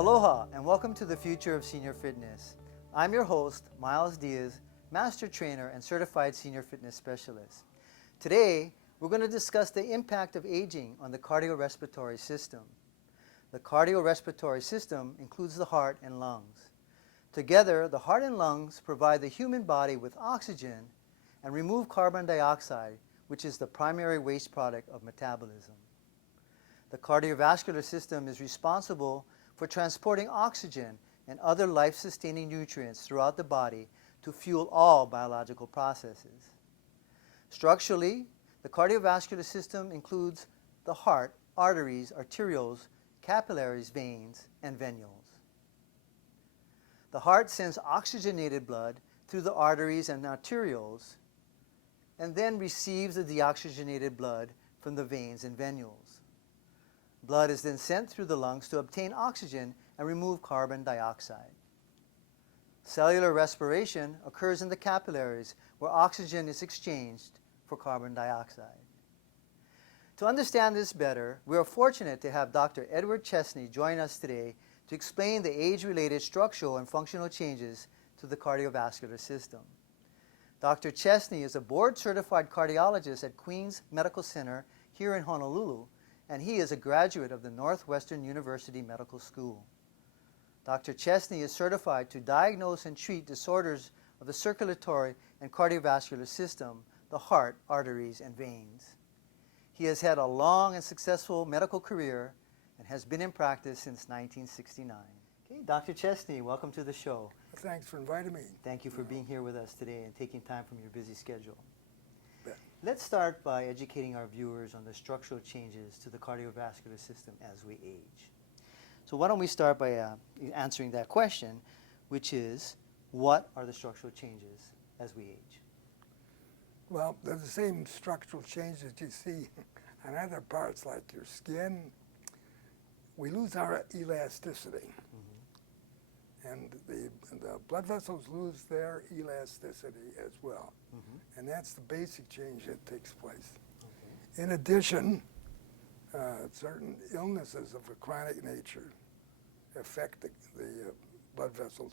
Aloha and welcome to the Future of Senior Fitness. I'm your host, Myles Diaz, Master Trainer and Certified Senior Fitness Specialist. Today, we're going to discuss the impact of aging on the cardiorespiratory system. The cardiorespiratory system includes the heart and lungs. Together, the heart and lungs provide the human body with oxygen and remove carbon dioxide, which is the primary waste product of metabolism. The cardiovascular system is responsible for transporting oxygen and other life-sustaining nutrients throughout the body to fuel all biological processes. Structurally, the cardiovascular system includes the heart, arteries, arterioles, capillaries, veins, and venules. The heart sends oxygenated blood through the arteries and arterioles and then receives the deoxygenated blood from the veins and venules. Blood is then sent through the lungs to obtain oxygen and remove carbon dioxide. Cellular respiration occurs in the capillaries where oxygen is exchanged for carbon dioxide. To understand this better, we are fortunate to have Dr. Edward Chesne join us today to explain the age-related structural and functional changes to the cardiovascular system. Dr. Chesne is a board-certified cardiologist at Queens Medical Center here in Honolulu, and he is a graduate of the Northwestern University Medical School. Dr. Chesne is certified to diagnose and treat disorders of the circulatory and cardiovascular system, the heart, arteries, and veins. He has had a long and successful medical career and has been in practice since 1969. Okay, Dr. Chesne, welcome to the show. Thanks for inviting me. Thank you for being here with us today and taking time from your busy schedule. Bet. Let's start by educating our viewers on the structural changes to the cardiovascular system as we age. So why don't we start by answering that question, which is, what are the structural changes as we age? Well, they're the same structural changes you see on other parts like your skin. We lose our elasticity. And the blood vessels lose their elasticity as well. And that's the basic change that takes place. Okay. In addition, certain illnesses of a chronic nature affect the blood vessels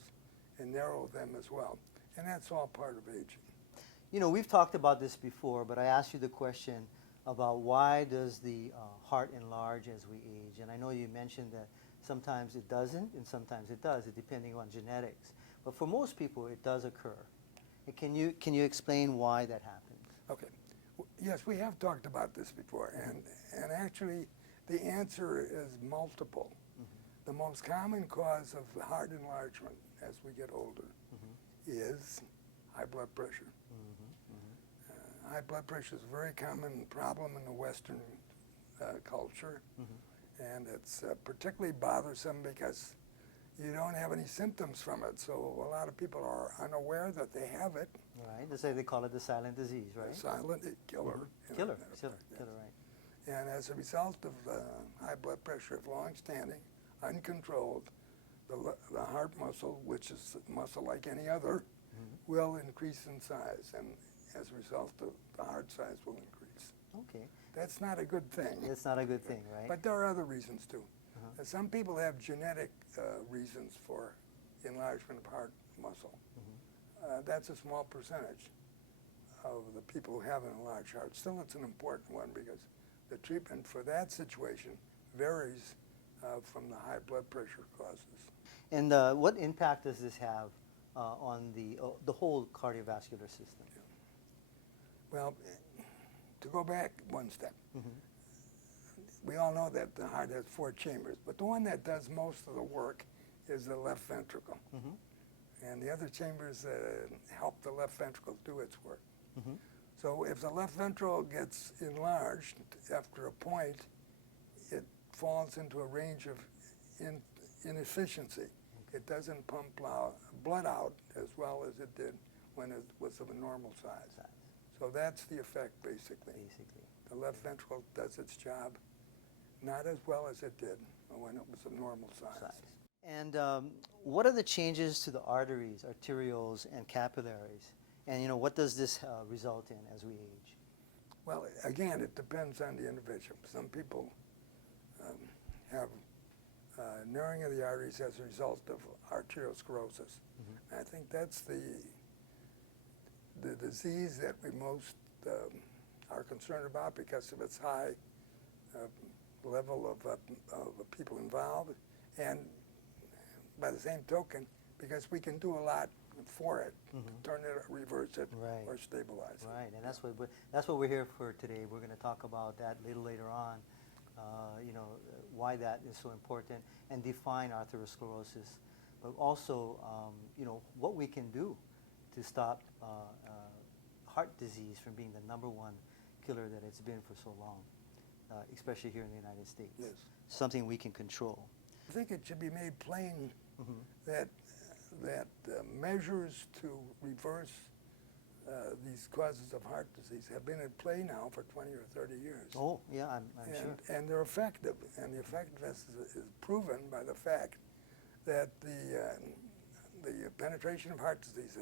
and narrow them as well. And that's all part of aging. You know, we've talked about this before, but I asked you the question about why does the heart enlarge as we age? And I know you mentioned that sometimes it doesn't and sometimes it does, depending on genetics. But for most people, it does occur. Can you explain why that happens? Okay. Yes, we have talked about this before, and actually the answer is multiple. The most common cause of heart enlargement as we get older is high blood pressure. High blood pressure is a very common problem in the Western culture, and it's particularly bothersome because you don't have any symptoms from it, so a lot of people are unaware that they have it. Right, that's why they call it the silent disease, right? The silent killer. Killer, right. And as a result of high blood pressure, if long-standing, uncontrolled, the heart muscle, which is a muscle like any other, will increase in size, and as a result, the heart size will increase. Okay. That's not a good thing. It's not a good thing, right? But there are other reasons too. Some people have genetic reasons for enlargement of heart muscle. That's a small percentage of the people who have an enlarged heart. Still, it's an important one because the treatment for that situation varies from the high blood pressure causes. And what impact does this have on the whole cardiovascular system? Yeah. Well, to go back one step, we all know that the heart has 4 chambers, but the one that does most of the work is the left ventricle. And the other chambers help the left ventricle do its work. So if the left ventricle gets enlarged, after a point, it falls into a range of inefficiency. It doesn't pump blood out as well as it did when it was of a normal size. So that's the effect, basically. The left ventricle does its job not as well as it did when it was a normal size. And what are the changes to the arteries, arterioles, and capillaries? And what does this result in as we age? Well, again, it depends on the individual. Some people have narrowing of the arteries as a result of arteriosclerosis. I think that's the disease that we most are concerned about because of its high level of people involved, and by the same token, because we can do a lot for it, turn it, reverse it, Right. or stabilize it. Right, and that's what we're here for today. We're going to talk about that a little later on. Why that is so important, and define atherosclerosis, but also what we can do to stop heart disease from being the #1 killer that it's been for so long, especially here in the United States. Yes. Something we can control. I think it should be made plain that measures to reverse these causes of heart disease have been in play now for 20 or 30 years. Oh, yeah, I'm sure. And they're effective, and the effectiveness is proven by the fact that the penetration of heart disease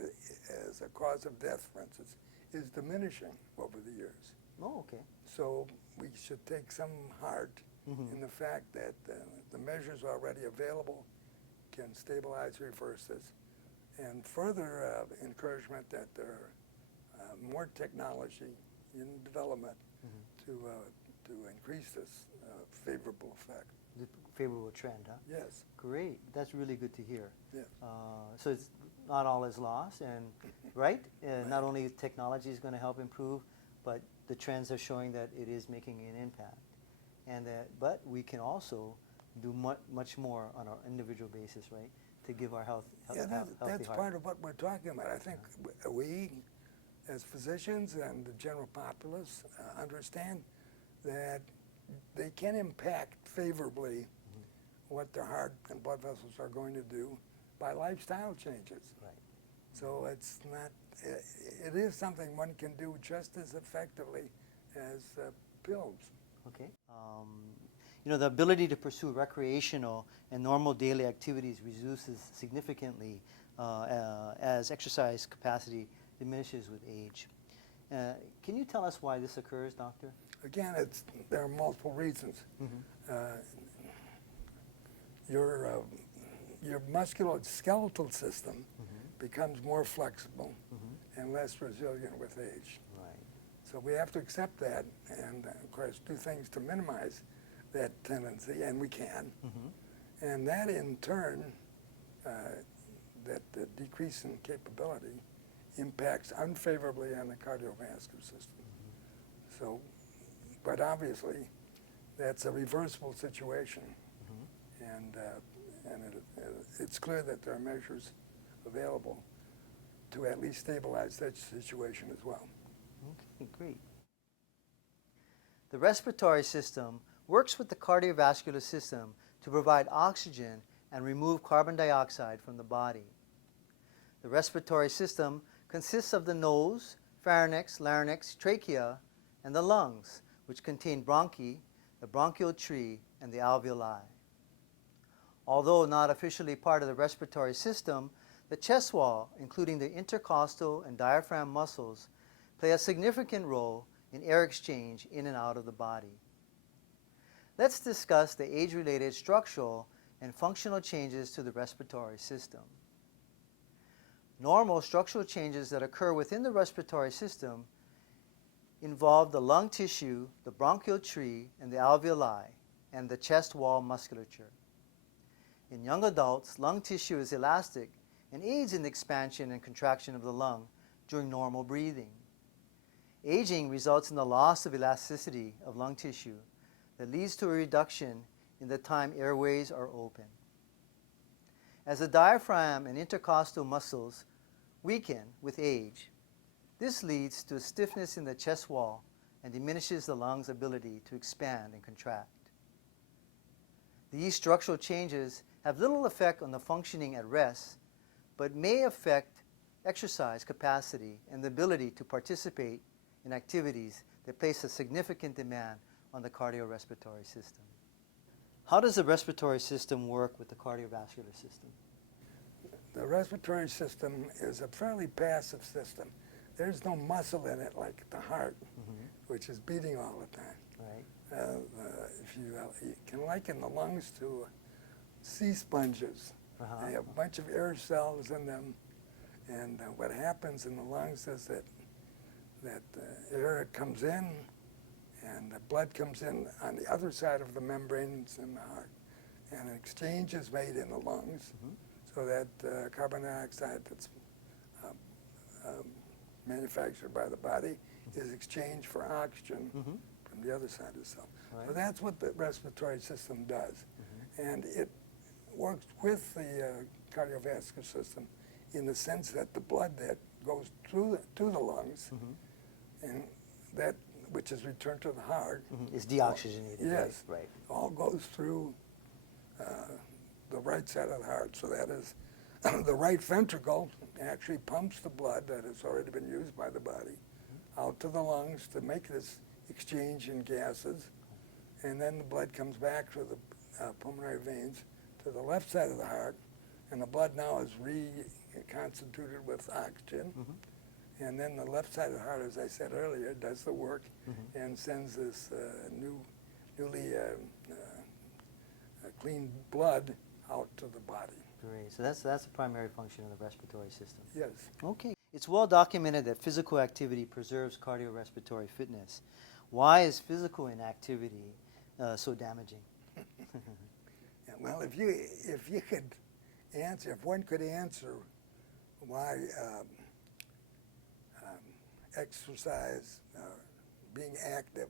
as a cause of death, for instance, is diminishing over the years. Oh, okay. So we should take some heart in the fact that the measures already available can stabilize, reverse this, and further encouragement that there are more technology in development to increase this favorable effect. The favorable trend, huh? Yes. Great. That's really good to hear. Yeah. So it's not all is lost, and right? Not only technology is going to help improve, but the trends are showing that it is making an impact, and but we can also do much more on an individual basis, right? To give our healthy That's heart. part of what we're talking about. I think we, as physicians and the general populace, understand that they can impact favorably what their heart and blood vessels are going to do by lifestyle changes. Right. So it's not, it is something one can do just as effectively as pills. Okay. The ability to pursue recreational and normal daily activities reduces significantly as exercise capacity diminishes with age. Can you tell us why this occurs, doctor? Again, there are multiple reasons. Your musculoskeletal system becomes more flexible and less resilient with age. Right. So we have to accept that and, of course, do things to minimize that tendency, and we can. And that, in turn, that the decrease in capability impacts unfavorably on the cardiovascular system. So, but obviously, that's a reversible situation, and it's clear that there are measures available to at least stabilize that situation as well. Okay, great. The respiratory system works with the cardiovascular system to provide oxygen and remove carbon dioxide from the body. The respiratory system consists of the nose, pharynx, larynx, trachea, and the lungs, which contain bronchi, the bronchial tree, and the alveoli. Although not officially part of the respiratory system, the chest wall, including the intercostal and diaphragm muscles, play a significant role in air exchange in and out of the body. Let's discuss the age-related structural and functional changes to the respiratory system. Normal structural changes that occur within the respiratory system involve the lung tissue, the bronchial tree, and the alveoli, and the chest wall musculature. In young adults, lung tissue is elastic and aids in the expansion and contraction of the lung during normal breathing. Aging results in the loss of elasticity of lung tissue that leads to a reduction in the time airways are open. As the diaphragm and intercostal muscles weaken with age, this leads to a stiffness in the chest wall and diminishes the lungs' ability to expand and contract. These structural changes have little effect on the functioning at rest, but may affect exercise capacity and the ability to participate in activities that place a significant demand on the cardiorespiratory system. How does the respiratory system work with the cardiovascular system? The respiratory system is a fairly passive system. There's no muscle in it like the heart, which is beating all the time. Right. If you can liken the lungs to sea sponges. They have a bunch of air cells in them, and what happens in the lungs is that air comes in, and the blood comes in on the other side of the membranes in the heart, and an exchange is made in the lungs, so that carbon dioxide that's manufactured by the body is exchanged for oxygen from the other side of the cell. Right. So that's what the respiratory system does, and it works with the cardiovascular system in the sense that the blood that goes to the lungs, and that which is returned to the heart, is deoxygenated. yes, Right. all goes through the right side of the heart. So that is, the right ventricle actually pumps the blood that has already been used by the body out to the lungs to make this exchange in gases, and then the blood comes back through the pulmonary veins to the left side of the heart, and the blood now is reconstituted with oxygen. And then the left side of the heart, as I said earlier, does the work and sends this newly clean blood out to the body. Great. So that's the primary function of the respiratory system. Yes. Okay. It's well documented that physical activity preserves cardiorespiratory fitness. Why is physical inactivity so damaging? Yeah, well, if you could answer, if one could answer why exercise, being active,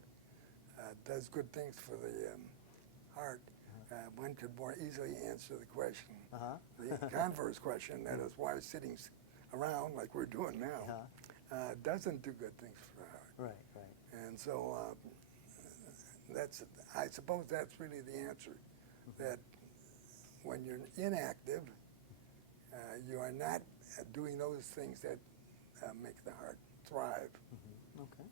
does good things for the heart, one could more easily answer the question, the converse question, that is why sitting around like we're doing now doesn't do good things for the heart. Right, right. And so I suppose that's really the answer, that when you're inactive, you are not doing those things that make the heart thrive. Okay.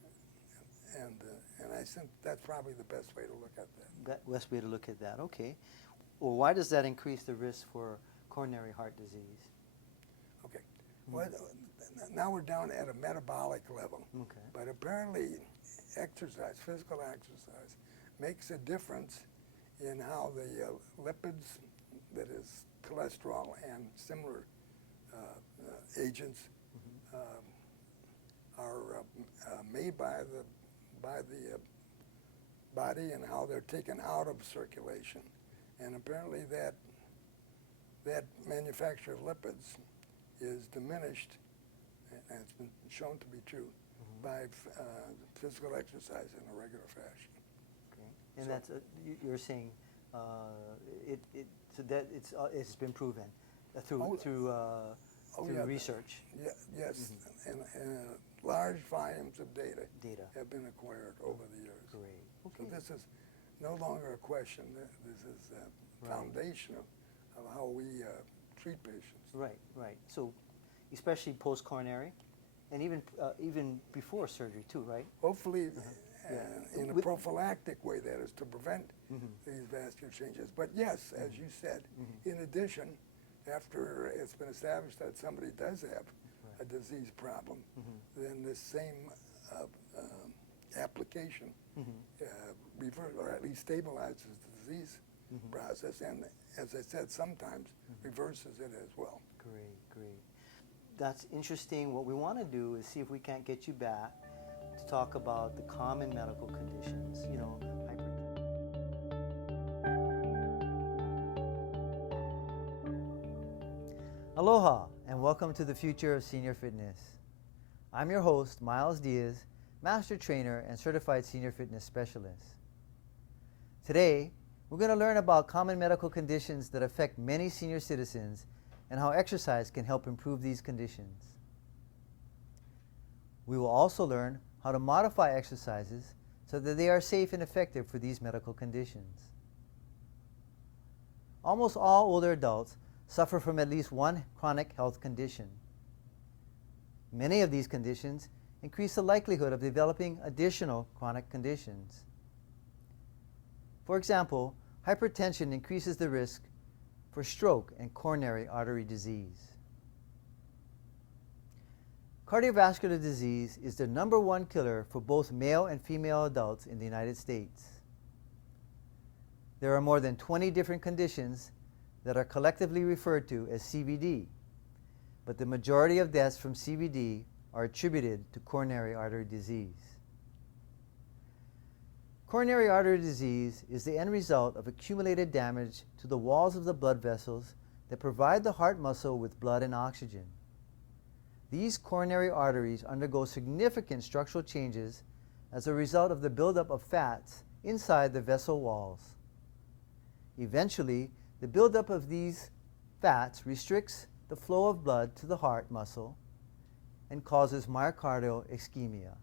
And I think that's probably the best way to look at that. Best way to look at that. Okay. Well, why does that increase the risk for coronary heart disease? Okay. Well, now we're down at a metabolic level. Okay. But apparently exercise, physical exercise, makes a difference in how the lipids, that is cholesterol and similar agents, are made by the body, and how they're taken out of circulation. And apparently that manufacture of lipids is diminished, and it's been shown to be true, by physical exercise in a regular fashion. Okay. And So- that's you're saying so that it's been proven through Yeah, research. Yes, and large volumes of data Data. have been acquired over the years. Great. So Okay. this is no longer a question. This is a foundation of how we treat patients. Right, right. So, especially post-coronary, and even before surgery too, right? Hopefully, Yeah. in a With- prophylactic way, that is to prevent these vascular changes. But yes, as you said, in addition, after it's been established that somebody does have a disease problem, then this same application reverse, or at least stabilizes the disease process, and as I said, sometimes reverses it as well. Great, great. That's interesting. What we want to do is see if we can't get you back to talk about the common medical conditions, Aloha, and welcome to the Future of Senior Fitness. I'm your host, Myles Diaz, Master Trainer and Certified Senior Fitness Specialist. Today, we're going to learn about common medical conditions that affect many senior citizens and how exercise can help improve these conditions. We will also learn how to modify exercises so that they are safe and effective for these medical conditions. Almost all older adults suffer from at least one chronic health condition. Many of these conditions increase the likelihood of developing additional chronic conditions. For example, hypertension increases the risk for stroke and coronary artery disease. Cardiovascular disease is the #1 killer for both male and female adults in the United States. There are more than 20 different conditions that are collectively referred to as CVD, but the majority of deaths from CVD are attributed to coronary artery disease. Coronary artery disease is the end result of accumulated damage to the walls of the blood vessels that provide the heart muscle with blood and oxygen. These coronary arteries undergo significant structural changes as a result of the buildup of fats inside the vessel walls. Eventually, the buildup of these fats restricts the flow of blood to the heart muscle and causes myocardial ischemia,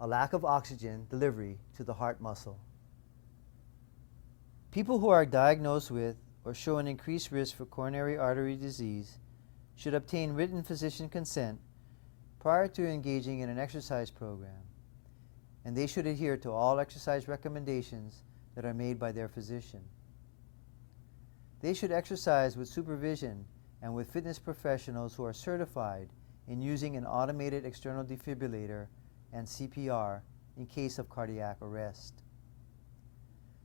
a lack of oxygen delivery to the heart muscle. People who are diagnosed with or show an increased risk for coronary artery disease should obtain written physician consent prior to engaging in an exercise program, and they should adhere to all exercise recommendations that are made by their physician. They should exercise with supervision and with fitness professionals who are certified in using an automated external defibrillator and CPR in case of cardiac arrest.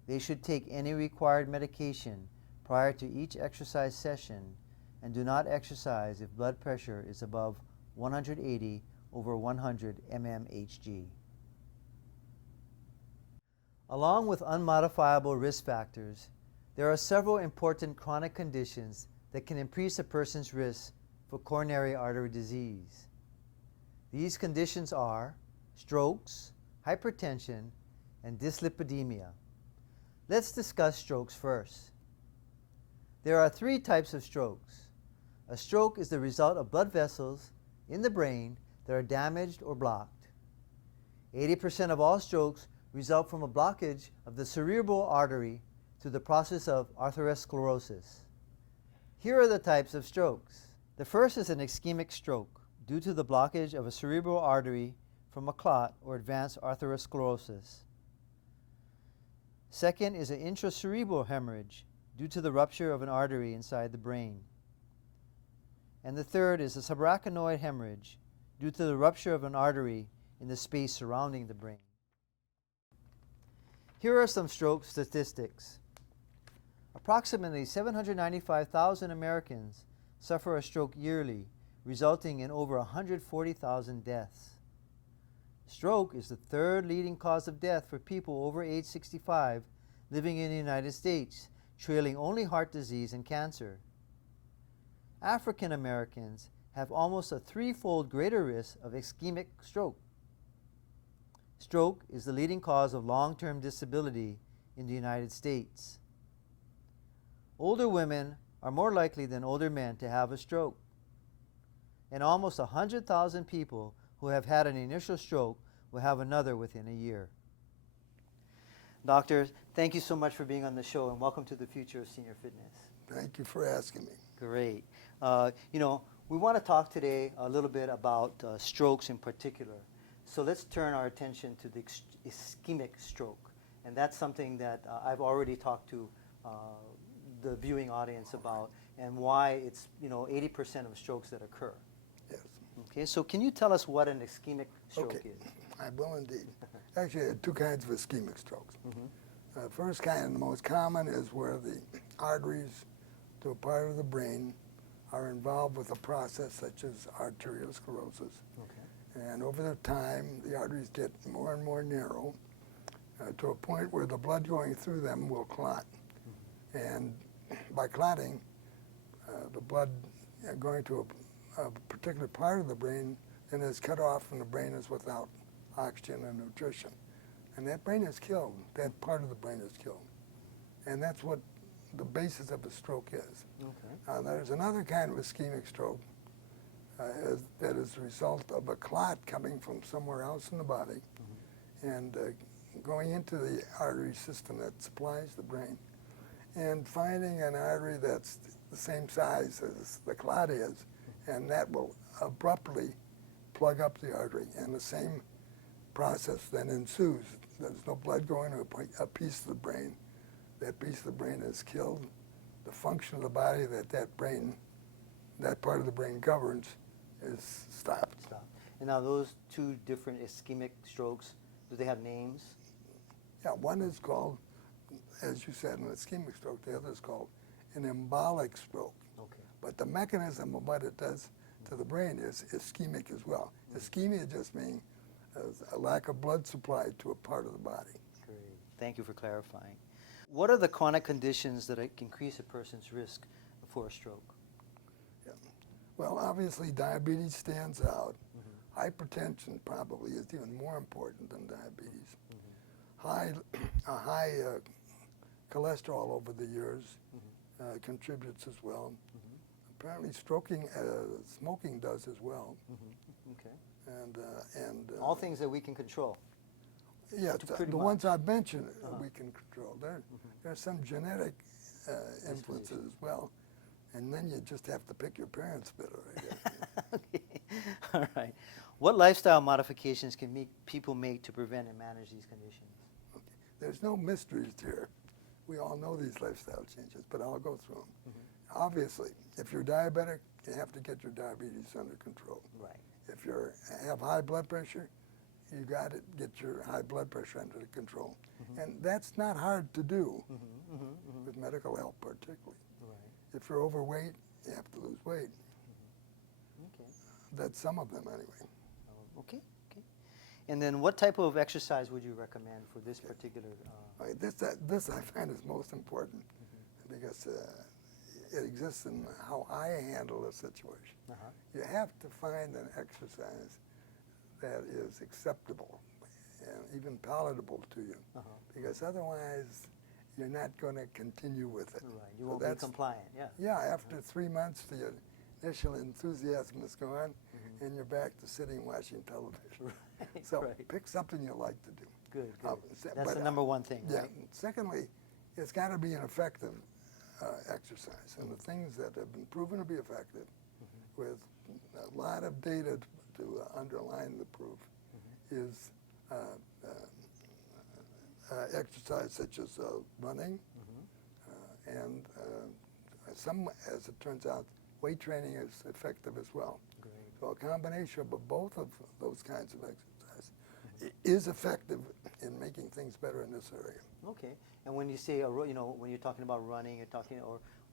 They should take any required medication prior to each exercise session and do not exercise if blood pressure is above 180/100 mmHg. Along with unmodifiable risk factors, there are several important chronic conditions that can increase a person's risk for coronary artery disease. These conditions are strokes, hypertension, and dyslipidemia. Let's discuss strokes first. There are three types of strokes. A stroke is the result of blood vessels in the brain that are damaged or blocked. 80% of all strokes result from a blockage of the cerebral artery through the process of atherosclerosis. Here are the types of strokes. The first is an ischemic stroke due to the blockage of a cerebral artery from a clot or advanced atherosclerosis. Second is an intracerebral hemorrhage due to the rupture of an artery inside the brain. And the third is a subarachnoid hemorrhage due to the rupture of an artery in the space surrounding the brain. Here are some stroke statistics. Approximately 795,000 Americans suffer a stroke yearly, resulting in over 140,000 deaths. Stroke is the third leading cause of death for people over age 65 living in the United States, trailing only heart disease and cancer. African Americans have almost a threefold greater risk of ischemic stroke. Stroke is the leading cause of long-term disability in the United States. Older women are more likely than older men to have a stroke. And almost 100,000 people who have had an initial stroke will have another within a year. Doctor, thank you so much for being on the show, and welcome to the Future of Senior Fitness. Thank you for asking me. Great. We want to talk today a little bit about strokes in particular. So let's turn our attention to the ischemic stroke. And that's something that I've already talked to the viewing audience about, and why it's 80% of strokes that occur. Yes. Okay, so can you tell us what an ischemic stroke Okay. is? I will indeed. Actually, there are two kinds of ischemic strokes. Mm-hmm. First kind, the most common, is where the arteries to a part of the brain are involved with a process such as arteriosclerosis. Okay. And over the time, the arteries get more and more narrow to a point where the blood going through them will clot. Mm-hmm. And by clotting, the blood going to a particular part of the brain then is cut off, and the brain is without oxygen and nutrition. And that brain is killed. That part of the brain is killed. And that's what the basis of a stroke is. Okay. There's another kind of ischemic stroke that is the result of a clot coming from somewhere else in the body, mm-hmm. and going into the artery system that supplies the brain, and finding an artery that's the same size as the clot is, and that will abruptly plug up the artery, and the same process then ensues. There's no blood going to a piece of the brain. That piece of the brain is killed. The function of the body that part of the brain governs is stopped. And now those two different ischemic strokes, do they have names? Yeah, one is called, as you said, an ischemic stroke. The other is called an embolic stroke. Okay. But the mechanism of what it does to the brain is ischemic as well. Ischemia just means a lack of blood supply to a part of the body. Great. Thank you for clarifying. What are the chronic conditions that increase a person's risk for a stroke? Yeah. Well, obviously diabetes stands out. Hypertension probably is even more important than diabetes. High cholesterol over the years contributes as well. Apparently smoking does as well. Okay. And All things that we can control. yeah, pretty the much. ones I've mentioned we can control. There's some genetic influences as well, and then you just have to pick your parents better, I guess. Okay. All right. What lifestyle modifications can people make to prevent and manage these conditions? Okay. There's no mysteries here. We all know these lifestyle changes, but I'll go through them. Obviously, if you're diabetic, you have to get your diabetes under control. Right. If you have high blood pressure, you got to get your high blood pressure under control. And that's not hard to do with medical help particularly. Right. If you're overweight, you have to lose weight. Okay. That's some of them anyway. Okay. Okay. And then what type of exercise would you recommend for this particular? Okay, this I find is most important because it exists in how I handle a situation. You have to find an exercise that is acceptable and even palatable to you, because otherwise you're not going to continue with it. Right. You won't be compliant. Yeah. Yeah, after 3 months, the initial enthusiasm is gone, and you're back to sitting watching television. Right. So right. pick something you like to do. Good. Good. That's But, the number one thing. Yeah. Right? Secondly, it's got to be an effective exercise, and the things that have been proven to be effective, with a lot of data to underline the proof, is exercise such as running, and some, as it turns out, weight training is effective as well. Great. So a combination of both of those kinds of exercise is effective in making things better in this area. Okay. And when you say, when you're talking about running, you're talking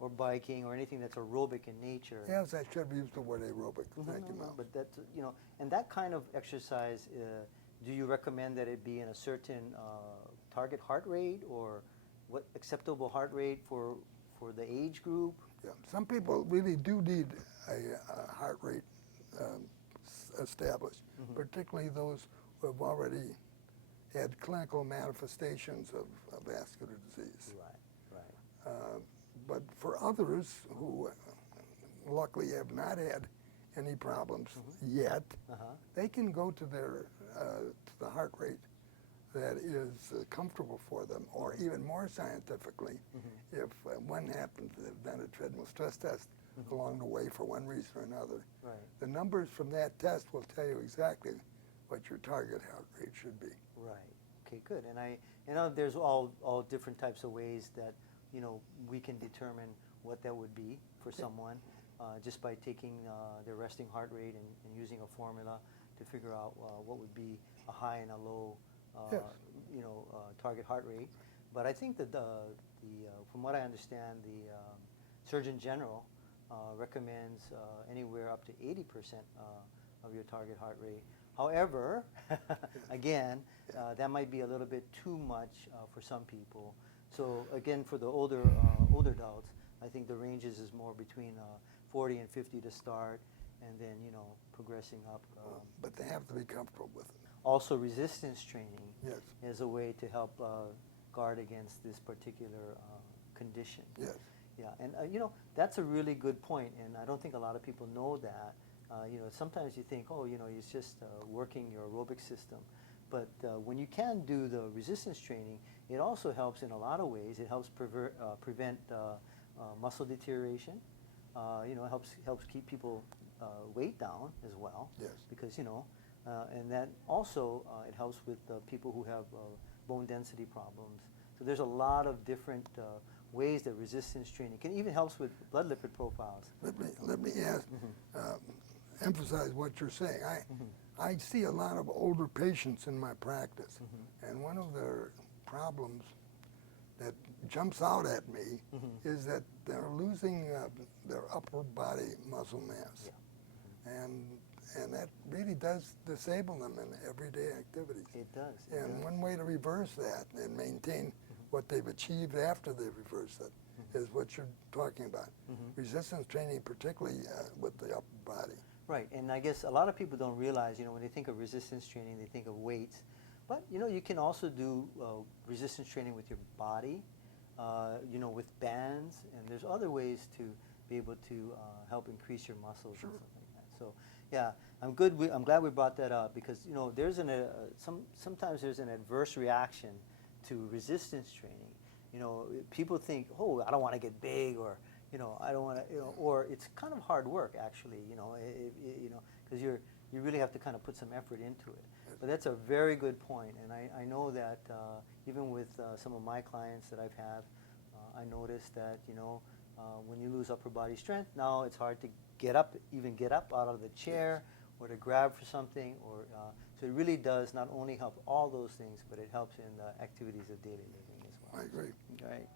or biking or anything that's aerobic in nature. Yes, I should have used the word aerobic. Thank you, Myles. But that's, and that kind of exercise, do you recommend that it be in a certain target heart rate, or what acceptable heart rate for the age group? Yeah, some people really do need a heart rate established, particularly those who have already had clinical manifestations of vascular disease. Right, right. But for others who luckily have not had any problems yet, they can go to their to the heart rate that is comfortable for them, or even more scientifically, if one happens to have done a treadmill stress test along the way for one reason or another. Right. The numbers from that test will tell you exactly what your target heart rate should be. Right. Okay, good. And I know there's all different types of ways that we can determine what that would be for someone, just by taking their resting heart rate and using a formula to figure out what would be a high and a low target heart rate. But I think that from what I understand, the Surgeon General recommends anywhere up to 80% of your target heart rate. However, again, that might be a little bit too much for some people. So again, for the older adults, I think the ranges is more between 40 and 50 to start, and then progressing up. But they have to be comfortable with it. Also, resistance training Yes. is a way to help guard against this particular condition. Yes. Yeah, and that's a really good point, and I don't think a lot of people know that. Sometimes you think, it's just working your aerobic system, but when you can do the resistance training, it also helps in a lot of ways. It helps prevent muscle deterioration. Helps keep people weight down as well. Yes. Because and that also it helps with people who have bone density problems. So there's a lot of different ways that resistance training can even helps with blood lipid profiles. Let me ask, emphasize what you're saying. I see a lot of older patients in my practice, and one of their problems that jumps out at me is that they're losing their upper body muscle mass. And that really does disable them in everyday activities. It does. And one way to reverse that and maintain what they've achieved after they've reversed it is what you're talking about. Resistance training, particularly with the upper body. Right, and I guess a lot of people don't realize, when they think of resistance training, they think of weights. But, you can also do resistance training with your body, with bands, and there's other ways to be able to help increase your muscles and stuff like that. So, yeah, I'm glad we brought that up because, there's sometimes there's an adverse reaction to resistance training. People think, oh, I don't want to get big, or I don't want to, or it's kind of hard work actually, because you really have to kind of put some effort into it. But that's a very good point, and I know that even with some of my clients that I've had, I noticed that when you lose upper body strength, now it's hard to get up out of the chair or to grab for something, or so it really does not only help all those things, but it helps in the activities of daily living as well. I agree. Right.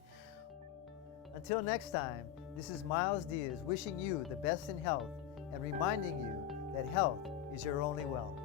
Until next time, this is Myles Diaz wishing you the best in health and reminding you that health is your only wealth.